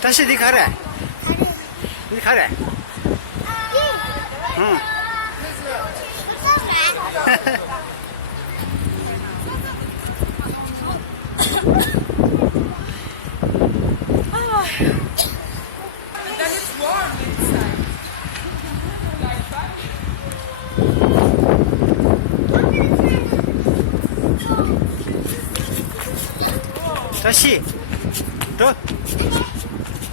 다시 니 가래. 니 가래. 응. 다시 더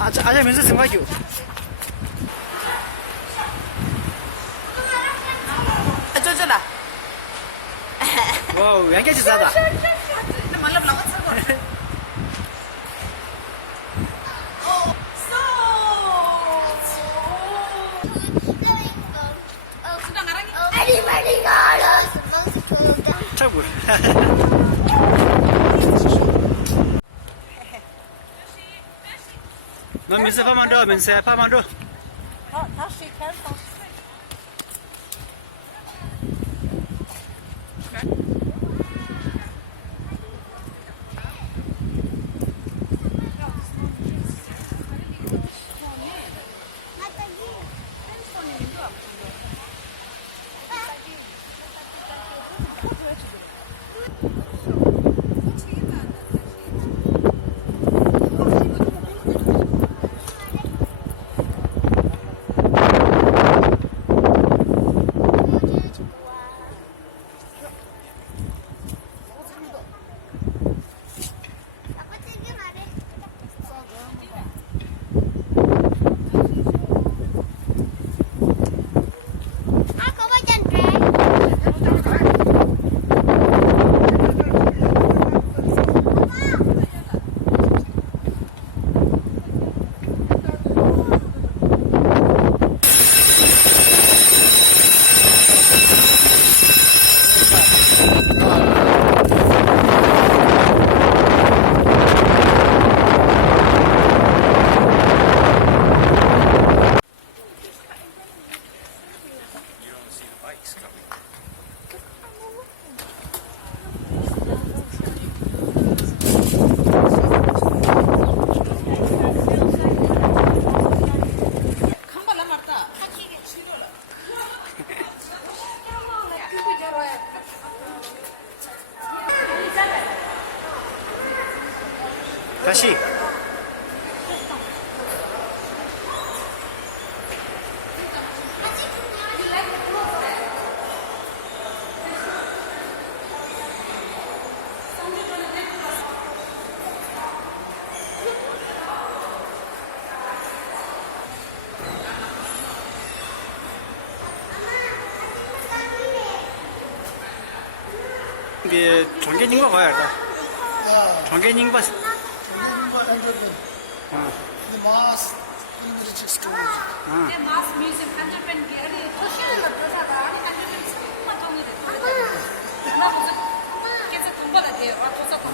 아자면서 생각이요. 쪼쪼라. 와우, 양계지 싸다. 말라 나왔어. 차불. 너 민세 파만 줘, 민세 파만 줘. 다시 캘파. 다시. 이게 종개님과 가야 할까? 종개님과. The Mass English School. 내 마스 뮤지엄 한줄pen 기어리 토시를 갖다가 한줄pen 정말 정리 됐다. 엄마 무슨 계속 돈 받아야 돼요. 아, 조사 돈.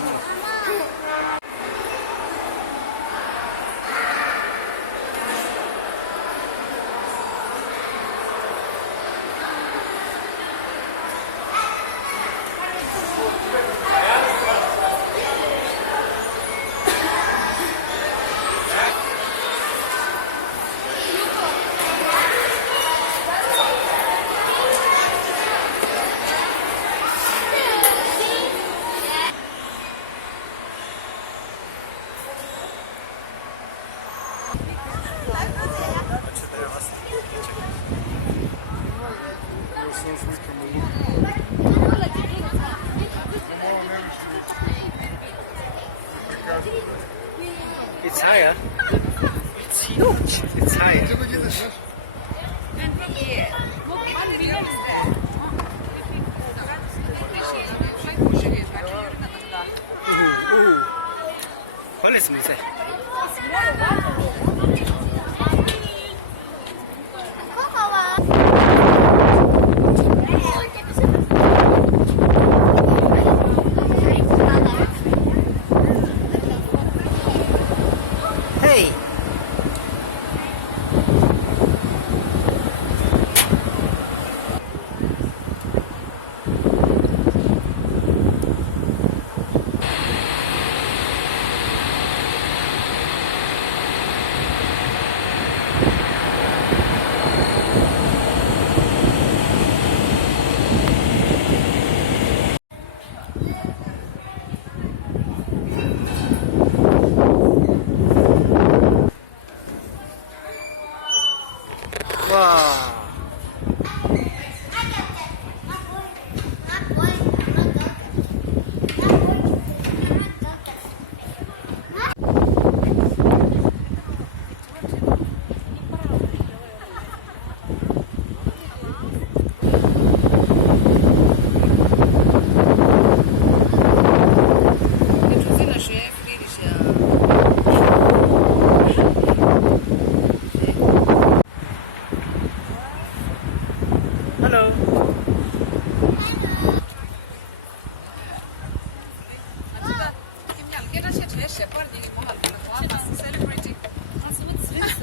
It's higher. It's huge. It's higher. 벌레스 무세. Hey.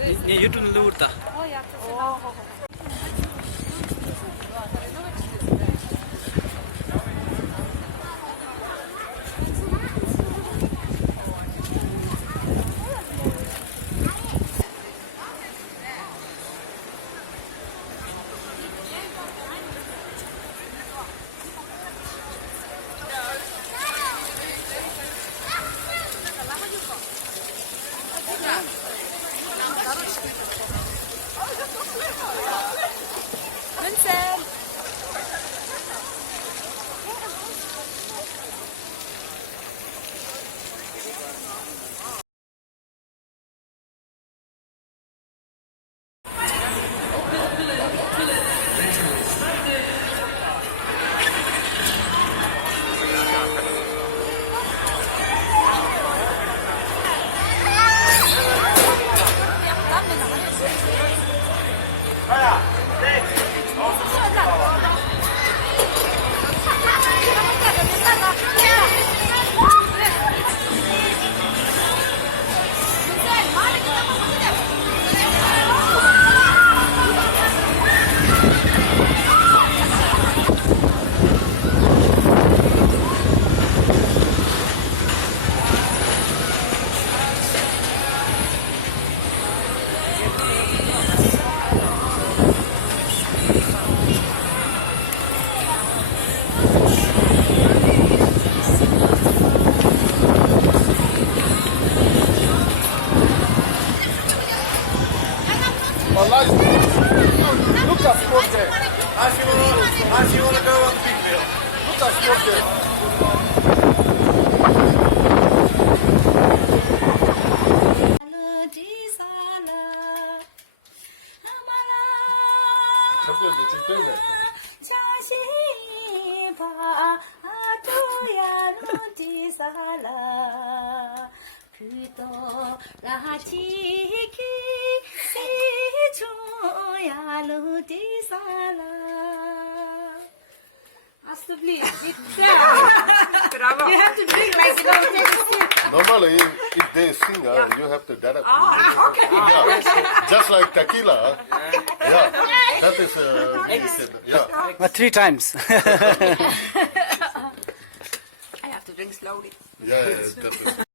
Ni YouTube lurta. Oh ja, to się da. Look at sport there. As you wanna go on the big wheel. Look at sport there. Possibly. Bravo. You have to drink like take a sip. Normally, if they sing, you have to direct. Okay. Yeah. Just like tequila. Yeah. That is, yeah. But 3 times. I have to drink slowly. Yeah, that is.